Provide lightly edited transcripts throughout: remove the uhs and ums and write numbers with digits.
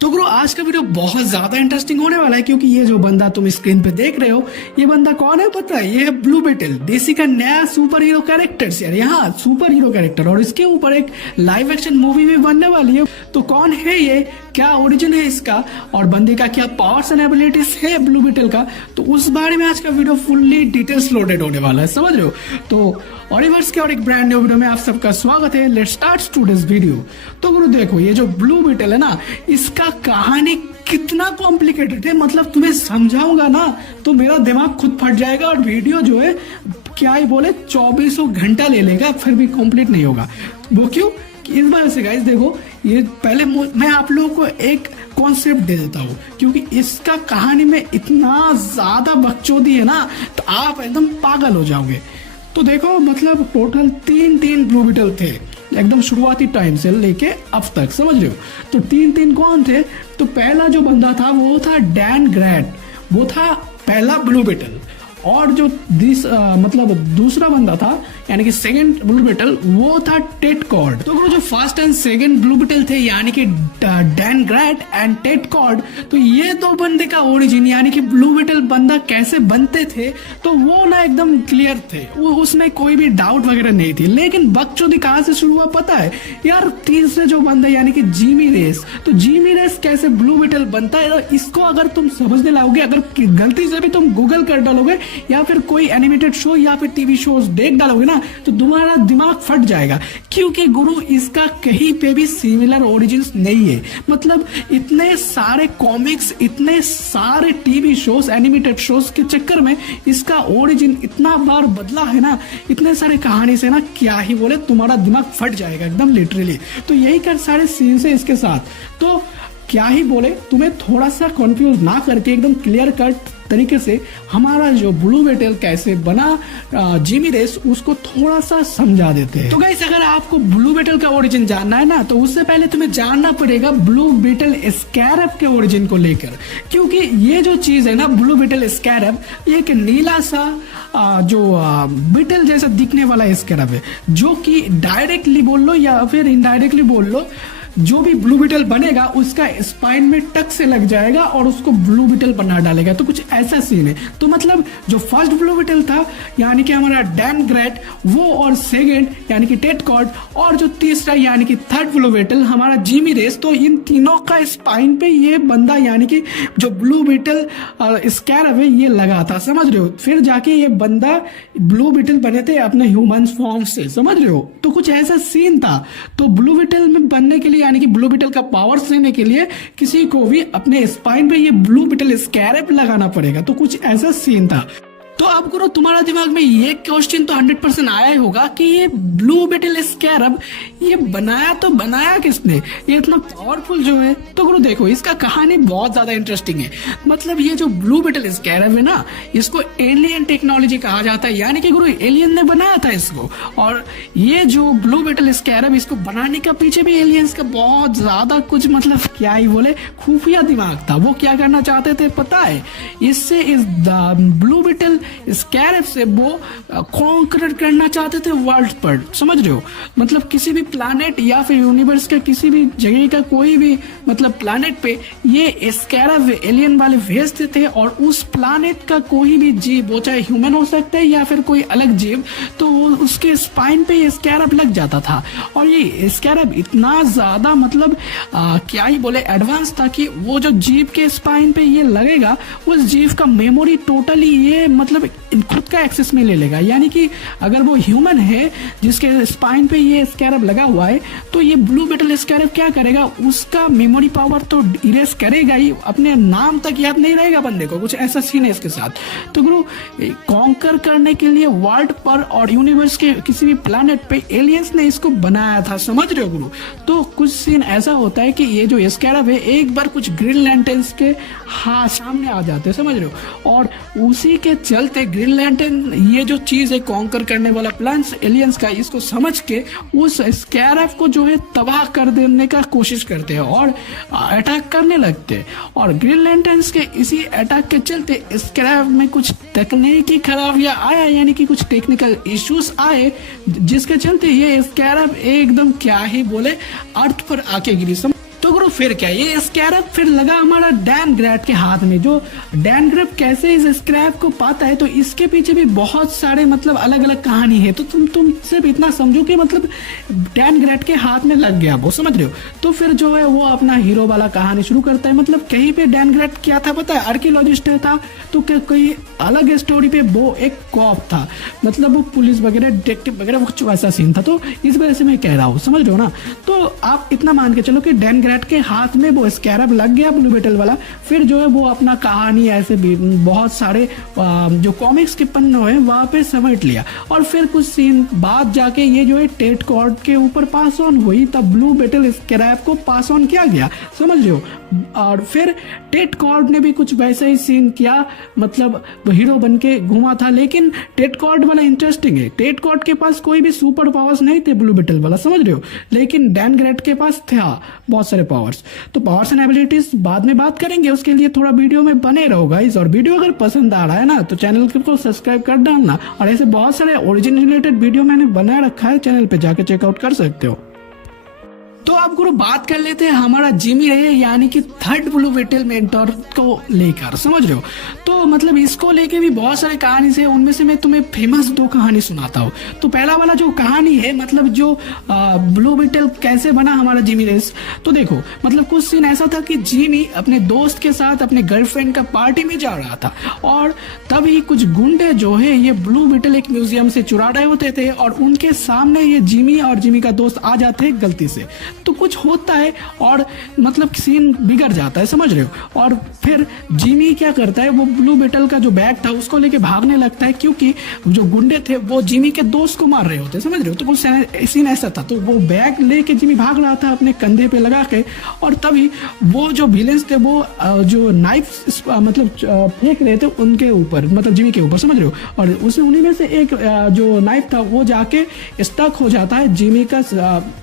तो ब्रो आज का वीडियो बहुत ज्यादा इंटरेस्टिंग होने वाला है क्योंकि ये जो बंदा तुम स्क्रीन पे देख रहे हो ये बंदा कौन है पता है? ये है ब्लू बेटल, डीसी का नया सुपर हीरो कैरेक्टर यार। यहाँ सुपर हीरो कैरेक्टर और इसके ऊपर एक लाइव एक्शन मूवी भी बनने वाली है। तो कौन है ये, क्या ओरिजिन है इसका और बंदे का क्या पावर्स एंड एबिलिटीज है ब्लू बेटल का, तो उस बारे में आज का वीडियो फुल्ली डिटेल्स लोडेड होने वाला है, समझ रहे हो। तो ऑडिवर्स के और एक ब्रांड न्यू वीडियो में आप सबका स्वागत है। Let's start today's video. तो गुरु देखो, ये जो ब्लू बेटल है ना, इसका कहानी कितना कॉम्प्लिकेटेड है, मतलब तुम्हें समझाऊंगा ना तो मेरा दिमाग खुद फट जाएगा और वीडियो जो है क्या ही बोले 2400 घंटा ले लेगा फिर भी कंप्लीट नहीं होगा। वो क्यों? इस वजह से गाइस देखो, ये पहले मैं आप लोगों को एक कॉन्सेप्ट दे देता हूँ क्योंकि इसका कहानी में इतना ज्यादा बकचोदी है ना तो आप एकदम पागल हो जाओगे। तो देखो मतलब टोटल तीन ब्लू बेटल थे एकदम शुरुआती टाइम से लेके अब तक, समझ रहे हो। तो तीन कौन थे? तो पहला जो बंदा था वो था डैन ग्रैट, वो था पहला ब्लू बेटल। और जो मतलब दूसरा बंदा था यानी कि सेकंड ब्लू बेटल वो था टेड कॉर्ड। तो वो जो first and second Blue Beetle थे यानी कि Dan Garrett and Ted Kord, तो ये दो बंदे का ओरिजिन यानी कि ब्लू बेटल बंदा कैसे बनते थे तो वो ना एकदम क्लियर थे, वो उसमें कोई भी डाउट वगैरह नहीं थी। लेकिन बकचोदी कहाँ से शुरू हुआ पता है यार? तीसरे जो बंदा यानी कि जिमी रेस, तो जिमी रेस कैसे ब्लू बेटल बनता है इसको अगर तुम समझने लाओगे, अगर गलती से भी तुम गूगल कर डालोगे या फिर कोई एनिमेटेड शो या फिर टीवी शोज देख डालोगे ना तो तुम्हारा दिमाग फट जाएगा क्योंकि गुरु इसका कहीं पे भी सिमिलर ओरिजिन्स नहीं है। मतलब इतने सारे कॉमिक्स, इतने सारे टीवी शोज, एनिमेटेड शोज के चक्कर में इसका ओरिजिन इतना बार बदला है ना, इतने सारे कहानी से ना क्या ही बोले, तुम्हारा दिमाग फट जाएगा एकदम लिटरली। तो यही कर सारे सीन्स है इसके साथ। तो क्या ही बोले, तुम्हें थोड़ा सा कंफ्यूज ना करके एकदम क्लियर कट तरीके से हमारा जो ब्लू बेटल कैसे बना जिमी रेस उसको थोड़ा सा समझा देते हैं। तो गाइस अगर आपको ब्लू बेटल का ओरिजिन जानना है ना तो उससे पहले तुम्हें जानना पड़ेगा ब्लू बेटल स्कैरब के ओरिजिन को लेकर, क्योंकि ये जो चीज है ना ब्लू बेटल स्कैरब, ये एक नीला सा जो बेटल जैसा दिखने वाला स्कैरब है जो कि डायरेक्टली बोल लो या फिर इनडायरेक्टली बोल लो जो भी ब्लू बेटल बनेगा उसका स्पाइन में टक से लग जाएगा और उसको ब्लू बेटल बना डालेगा। तो कुछ ऐसा सीन है। तो मतलब जो फर्स्ट ब्लू बेटल था यानी कि हमारा डैन ग्रैट, वो और सेकंड यानी कि टेड कॉर्ड और जो तीसरा यानी कि थर्ड ब्लू बेटल हमारा जिमी रेस, तो इन तीनों का स्पाइन पे ये बंदा यानी कि जो ब्लू बेटल स्कैरब है ये लगा था, समझ रहे हो। फिर जाके ये बंदा ब्लू बेटल बने थे अपने ह्यूमन फॉर्म से, समझ रहे हो। तो कुछ ऐसा सीन था। तो ब्लू बेटल में बनने के लिए यानी कि ब्लू बेटल का पावर्स लेने के लिए किसी को भी अपने स्पाइन पे ये ब्लू बेटल स्कैरब लगाना पड़ेगा। तो कुछ ऐसा सीन था। तो अब गुरु तुम्हारा दिमाग में ये क्वेश्चन तो 100% आया ही होगा कि ये ब्लू बेटल स्कैरब ये बनाया किसने, ये इतना पावरफुल जो है। तो गुरु देखो, इसका कहानी बहुत ज्यादा इंटरेस्टिंग है। मतलब ये जो ब्लू बेटल स्कैरब है ना, इसको एलियन टेक्नोलॉजी कहा जाता है यानी कि गुरु एलियन ने बनाया था इसको। और ये जो ब्लू बेटल स्कैरब इसको बनाने का पीछे भी एलियंस का बहुत ज्यादा कुछ मतलब क्या ही बोले खुफिया दिमाग था। वो क्या करना चाहते थे पता है? इससे इस ब्लू बेटल स्कैरब से वो कॉन्कर करना चाहते थे वर्ल्ड पर, समझ रहे हो। मतलब किसी भी प्लैनेट या फिर यूनिवर्स के किसी भी जगह का कोई भी मतलब प्लैनेट पे ये स्कैरब एलियन वाले भेजते थे और उस प्लैनेट का कोई भी जीव, वो चाहे ह्यूमन हो सकता है या फिर कोई अलग जीव, तो वो उसके स्पाइन पे ये स्कैरब लग जाता था। और ये स्कैरब इतना ज्यादा मतलब क्या ही बोले एडवांस था कि वो जो जीव के स्पाइन पे ये लगेगा उस जीव का मेमोरी टोटली ये मतलब खुद का एक्सेस में ले लेगा। यानी कि अगर वो ह्यूमन है जिसके स्पाइन पे ये स्कैरब लगा हुआ है तो ये ब्लू बेटल स्कैरब क्या करेगा, उसका मेमोरी पावर तो इरेज करेगा ही, अपने नाम तक याद नहीं रहेगा बंदे को। कुछ ऐसा सीन है इसके साथ। तो गुरु कॉन्कर करने के लिए वर्ल्ड पर और यूनिवर्स के किसी भी प्लैनेट पे एलियंस ने इसको बनाया था, समझ रहे हो गुरु। तो कुछ सीन ऐसा होता है कि ये जो स्कैरब है एक बार कुछ ग्रीन लैंटर्न्स के सामने आ जाते हैं, समझ रहे हो। और उसी के चलते ग्रीन लैंटर्न ये जो चीज है कॉन्कर करने वाला प्लान एलियंस का, इसको समझ के उस स्कैरब को जो है तबाह कर देने का कोशिश करते हैं और अटैक करने लगते हैं। और ग्रीन लैंटर्न्स के इसी अटैक के चलते स्कैरब में कुछ तकनीकी खराबियां आया यानी कि कुछ टेक्निकल इश्यूज आए जिसके चलते ये स्कैरब एकदम क्या ही बोले अर्थ पर आके गिरी। तो तो गुरु फिर क्या, ये स्कैरब फिर लगा हमारा डैन ग्रैट के हाथ में। जो डैन ग्रैट कैसे इस स्क्रैप को पाता है, तो इसके पीछे भी बहुत सारे मतलब अलग अलग कहानी है। तो तुम सिर्फ इतना समझो कि मतलब डैन ग्रैट के हाथ में लग गया वो, समझ रहे हो। तो फिर जो है वो अपना हीरो वाला कहानी शुरू करता है। मतलब कहीं पे डैन ग्रैट क्या था पता है, आर्कियोलॉजिस्ट था, तो कोई अलग स्टोरी पे वो एक कॉप था, मतलब वो पुलिस वगैरह डिटेक्टिव वगैरह कुछ वैसा सीन था। तो इस वजह से मैं कह रहा हूँ, समझ रहे हो ना। तो आप इतना मान के चलो कि डैन ग्रैट के हाथ में वो स्कैरब लग गया ब्लू बेटल वाला। फिर जो है वो अपना कहानी ऐसे भी बहुत सारे जो कॉमिक्स के पन्ने हैं वहां पे समेट लिया। और फिर कुछ सीन बाद जाके ये जो है टेट कॉर्ड के ऊपर पास ऑन हुई, तब ब्लू बेटल स्क्रैप को पास ऑन किया गया, समझ रहे हो। और फिर टेट कॉर्ड ने भी कुछ वैसा ही सीन किया, मतलब हीरो बन के घुमा था। लेकिन टेट कॉर्ड वाला इंटरेस्टिंग है, टेट कॉर्ड के पास कोई भी सुपर पावर्स नहीं थे ब्लू बेटल वाला, समझ रहे हो। लेकिन डैन ग्रैट के पास था बहुत सारे पावर्स। तो पावर्स एंड एबिलिटीज बाद में बात करेंगे, उसके लिए थोड़ा वीडियो में बने रहो गाइस। और वीडियो अगर पसंद आ रहा है ना तो चैनल को सब्सक्राइब कर डालना। और ऐसे बहुत सारे ओरिजिन रिलेटेड वीडियो मैंने बना रखा है, चैनल पे जाके चेकआउट कर सकते हो। तो आप गुरु बात कर लेते हैं हमारा जिमी रे यानी कि थर्ड ब्लू बेटल मेंटोर को लेकर, समझ रहे हो। तो मतलब इसको लेके भी बहुत सारे कहानी से, उनमें से मैं तुम्हें फेमस 2 कहानी सुनाता हूँ। तो पहला वाला जो कहानी है, मतलब जो ब्लू बेटल कैसे बना हमारा जिमी रेस। तो देखो मतलब कुछ सीन ऐसा था कि जिमी अपने दोस्त के साथ अपने गर्लफ्रेंड का पार्टी में जा रहा था, और तभी कुछ गुंडे जो है ये ब्लू बेटल एक म्यूजियम से चुरा रहे होते थे, और उनके सामने ये जिमी और जिमी का दोस्त आ जाते हैं गलती से। तो कुछ होता है और मतलब सीन बिगड़ जाता है, समझ रहे हो। और फिर जिमी क्या करता है, वो ब्लू बेटल का जो बैग था उसको लेके भागने लगता है, क्योंकि जो गुंडे थे वो जिमी के दोस्त को मार रहे होते, समझ रहे हो। तो कुछ सीन ऐसा था। तो वो बैग लेके जिमी भाग रहा था अपने कंधे पे लगा के, और तभी वो जो विलेंस थे वो जो नाइफ मतलब फेंक रहे थे उनके ऊपर, मतलब जिमी के ऊपर, समझ रहे हो। और उसमें उन्हीं में से एक जो नाइफ था वो जाके स्टक हो जाता है जिमी का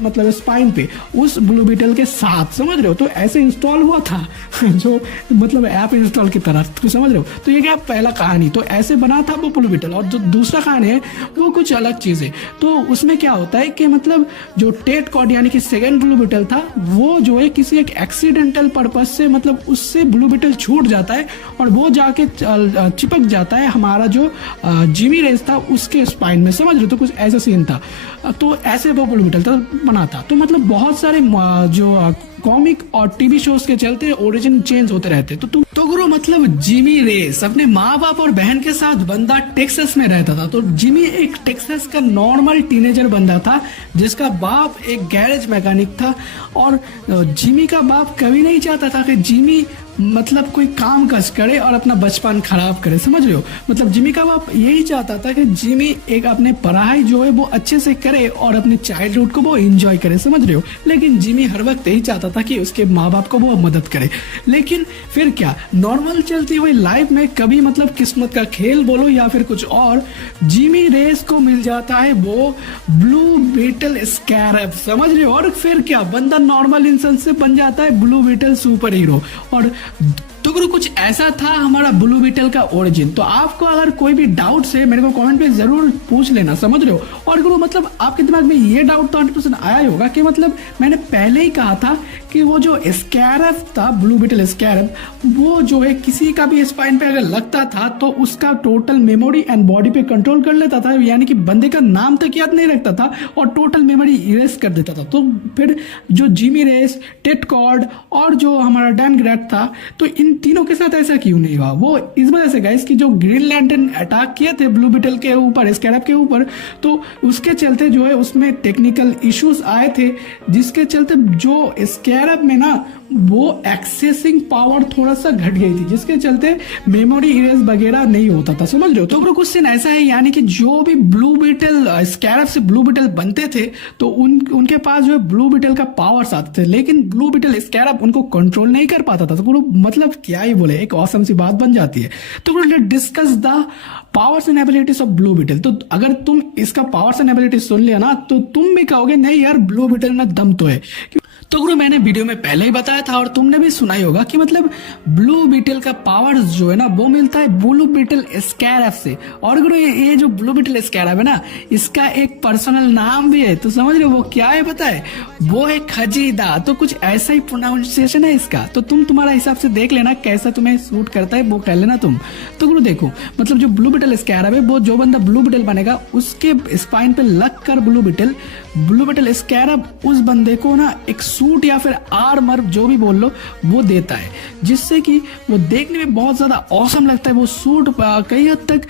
मतलब स्पाइन पे, उस ब्लू बेटल के साथ, समझ रहे हो। तो ऐसे इंस्टॉल हुआ था जो मतलब ऐप इंस्टॉल की तरह, तो समझ रहे हो। तो ये क्या पहला कहानी, तो ऐसे बना था वो ब्लू बेटल। और जो दूसरा कहानी है वो कुछ अलग चीज है। तो उसमें क्या होता है कि मतलब जो टेट कॉर्ड यानी कि सेकंड ब्लू बेटल था, वो जो है किसी एक एक्सीडेंटल पर्पज से मतलब उससे ब्लू बेटल छूट जाता है, और वो जाके चिपक जाता है हमारा जो जिमी रेस था उसके स्पाइन में, समझ रहे हो। तो कुछ ऐसा सीन था। तो ऐसे वो ब्लू बेटल था बना था। तो मतलब बहुत सारे जो कॉमिक और टीवी शोज के चलते ओरिजिन चेंज होते रहते। तो गुरु मतलब जिमी रेस अपने माँ बाप और बहन के साथ बंदा टेक्सास में रहता था। तो जिमी एक टेक्सास का नॉर्मल टीनेजर बंदा था, जिसका बाप एक गैरेज मैकेनिक था। और जिमी का बाप कभी नहीं चाहता था कि जिमी मतलब कोई काम काज करे और अपना बचपन खराब करे, समझ रहे हो। मतलब जिमी का बाप यही चाहता था कि जिमी एक अपने पढ़ाई जो है वो अच्छे से करे और अपने चाइल्डहुड को वो एंजॉय करे, समझ रहे हो। लेकिन जिमी हर वक्त यही चाहता था कि उसके माँ बाप को वो मदद करे। लेकिन फिर क्या, नॉर्मल चलती हुई लाइफ में कभी मतलब किस्मत का खेल बोलो या फिर कुछ और, जिमी रेस को मिल जाता है वो ब्लू बेटल स्कैरब, समझ रहे हो। और फिर क्या, बंदा नॉर्मल इंसान से बन जाता है ब्लू बेटल सुपर हीरो। और तो गुरु कुछ ऐसा था हमारा ब्लू बेटल का ओरिजिन। तो आपको अगर कोई भी डाउट है मेरे को कमेंट पे जरूर पूछ लेना, समझ रहे हो। और गुरु मतलब आपके दिमाग में ये डाउट तो 100% आया ही होगा कि मतलब मैंने पहले ही कहा था कि वो जो स्कैरब था ब्लू बेटल स्कैरब, वो जो है किसी का भी स्पाइन पे अगर लगता था तो उसका टोटल मेमोरी एंड बॉडी पे कंट्रोल कर लेता था, यानी कि बंदे का नाम तक याद नहीं रखता था और टोटल मेमोरी इरेज कर देता था। तो फिर जो जिमी रेस, टेट कॉर्ड और जो हमारा डैन ग्रैट था, तो इन तीनों के साथ ऐसा क्यों नहीं हुआ। वो इस वजह से गाइस कि जो ग्रीन लैंटर्न अटैक किए थे ब्लू बेटल के ऊपर, स्कैरब के ऊपर, तो उसके चलते जो है उसमें टेक्निकल इश्यूज आए थे, जिसके चलते जो स्कैरब में ना वो एक्सेसिंग पावर थोड़ा सा घट गई थी, जिसके चलते मेमोरी इरेज वगैरह नहीं होता था, समझ रहे हो। तो कुछ सीन ऐसा है, यानी कि जो भी ब्लू बेटल स्कैरब से ब्लू बेटल बनते थे तो उनके पास जो है ब्लू बेटल का पावर्स आते थे, लेकिन ब्लू बेटल स्कैरब उनको कंट्रोल नहीं कर पाता था। तो मतलब क्या ही बोले, एक ऑसम सी बात बन जाती है। तो let's discuss the powers and abilities of Blue Beetle. तो अगर तुम इसका पावर्स एंड एबिलिटीज सुन लिया ना तो तुम भी कहोगे नहीं यार ब्लू बेटल में दम तो है। तो गुरु मैंने वीडियो में पहले ही बताया था और तुमने भी सुना ही होगा कि मतलब ब्लू बीटल का पावर जो है ना वो मिलता है ब्लू बीटल स्कैरब से। और गुरु ये जो ब्लू बीटल स्कैरब है ना, इसका एक पर्सनल नाम भी है। तो समझ रहे हो वो क्या है पता है? वो है खजीदा। तो कुछ ऐसा ही प्रोनाउंसिएशन है इसका। तो तुम्हारा हिसाब से देख लेना कैसा तुम्हें सूट करता है वो कर लेना तुम। तो गुरु देखो मतलब जो ब्लू बीटल स्कैरब है वो जो बंदा ब्लू बीटल बनेगा उसके स्पाइन पे लग कर ब्लू बीटल स्कैरब उस बंदे को ना एक सूट या फिर आर्मर जो भी बोल लो वो देता है, जिससे कि वो देखने में बहुत ज्यादा औसम लगता है। वो सूट कई हद तक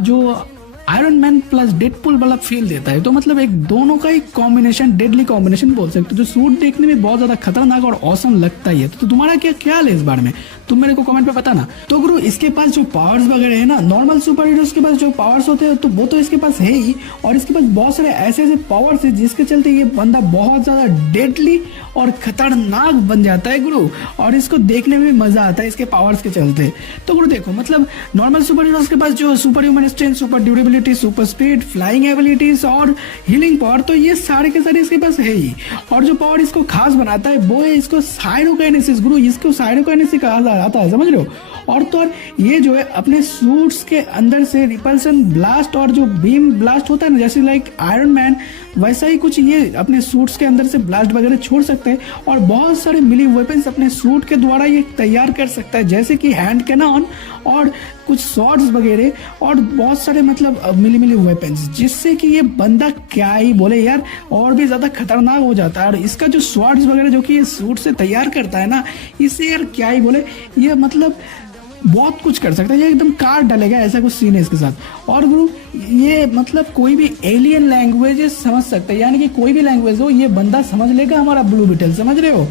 जो आयरन मैन प्लस डेडपुल वाला फील देता है। तो मतलब एक दोनों का ही कॉम्बिनेशन, डेडली कॉम्बिनेशन बोल सकते हो। जो सूट देखने में बहुत ज्यादा खतरनाक और औसम लगता ही है। तो तुम्हारा क्या ख्याल है इस बारे में? तुम मेरे को कमेंट पे बताना। तो गुरु इसके पास जो पावर्स वगैरह है ना, नॉर्मल सुपर हीरोज के पास जो पावर्स होते हैं तो वो तो इसके पास है ही, और इसके पास बहुत सारे ऐसे ऐसे पावर्स है जिसके चलते ये बंदा बहुत ज्यादा डेडली और खतरनाक बन जाता है गुरु। और इसको देखने में मजा आता है इसके पावर्स के चलते। तो गुरु देखो मतलब नॉर्मल सुपर हीरोज के पास जो super human strength, super durability, super speed, flying abilities और हीलिंग पावर, तो ये सारे के सारे इसके पास है ही। और जो पावर इसको खास बनाता है वो है इसको साइरोकाइनेसिस। गुरु इसको साइरोकाइनेसिस कहा आता है, समझ रहे हो? और तो और ये जो है अपने सूट्स के अंदर से रिपल्सन ब्लास्ट और जो बीम ब्लास्ट होता है ना, जैसे लाइक आयरन मैन, वैसा ही कुछ ये अपने सूट्स के अंदर से ब्लास्ट वगैरह छोड़ सकते हैं। और बहुत सारे मिली वेपन्स अपने सूट के द्वारा ये तैयार कर सकता है, जैसे कि हैंड कैनन और कुछ शॉट्स वगैरह और बहुत सारे मतलब मिली वेपन्स, जिससे कि ये बंदा क्या ही बोले यार और भी ज्यादा खतरनाक हो जाता है। और इसका जो शॉट्स वगैरह जो कि ये सूट से तैयार करता है ना, इससे यार क्या ही बोले, ये मतलब बहुत कुछ कर सकता है। ये एकदम काट डालेगा, ऐसा कुछ सीन है इसके साथ। और गुरु ये मतलब कोई भी एलियन लैंग्वेजेस समझ सकता है, यानी कि कोई भी लैंग्वेज हो ये बंदा समझ लेगा हमारा ब्लू बीटल, समझ रहे हो?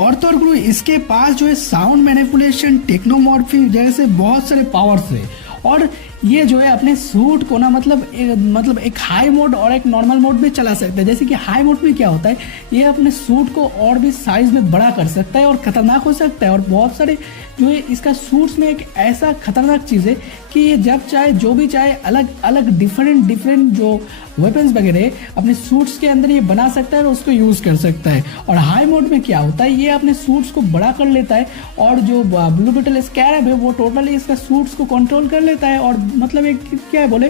और तो और गुरु इसके पास जो है साउंड मैनिपुलेशन, टेक्नोमॉर्फी जैसे बहुत सारे पावर्स है। और ये जो है अपने सूट को ना मतलब एक हाई मोड और एक नॉर्मल मोड में चला सकता है। जैसे कि हाई मोड में क्या होता है, ये अपने सूट को और भी साइज में बड़ा कर सकता है और खतरनाक हो सकता है। और बहुत सारे जो है इसका सूट्स में एक ऐसा खतरनाक चीज़ है कि ये जब चाहे जो भी चाहे अलग अलग डिफरेंट जो वेपन्स वगैरह अपने सूट्स के अंदर ये बना सकता है और उसको यूज़ कर सकता है। और हाई मोड में क्या होता है, ये अपने सूट्स को बड़ा कर लेता है और जो ब्लू बीटल स्कैरब है वो टोटली इसका सूट्स को कंट्रोल कर लेता है। और मतलब एक क्या है बोले,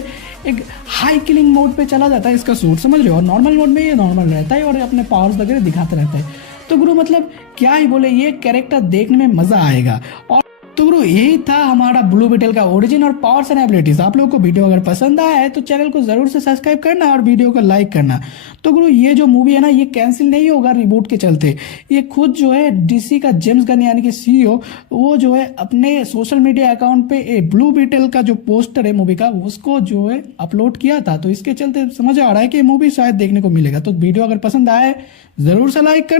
एक हाई किलिंग मोड पे चला जाता है इसका सूट, समझ रहे हो? और नॉर्मल मोड में ये नॉर्मल रहता है और अपने पावर्स वगैरह दिखाता रहता है। तो गुरु मतलब क्या ही बोले, ये कैरेक्टर देखने में मजा आएगा। और तो गुरु यही था हमारा ब्लू बीटल का ओरिजिन और पावर्स एंड एबिलिटीज। आप लोगों को वीडियो अगर पसंद आया है तो चैनल को जरूर से सब्सक्राइब करना और वीडियो को लाइक करना। तो गुरु ये जो मूवी है ना ये कैंसिल नहीं होगा रिबूट के चलते। ये खुद जो है डीसी का जेम्स गन यानी कि सीईओ, वो जो है अपने सोशल मीडिया अकाउंट पे ब्लू बीटल का जो पोस्टर है मूवी का उसको जो है अपलोड किया था। तो इसके चलते समझ आ रहा है कि मूवी शायद देखने को मिलेगा। तो वीडियो अगर पसंद आए जरूर से लाइक करना।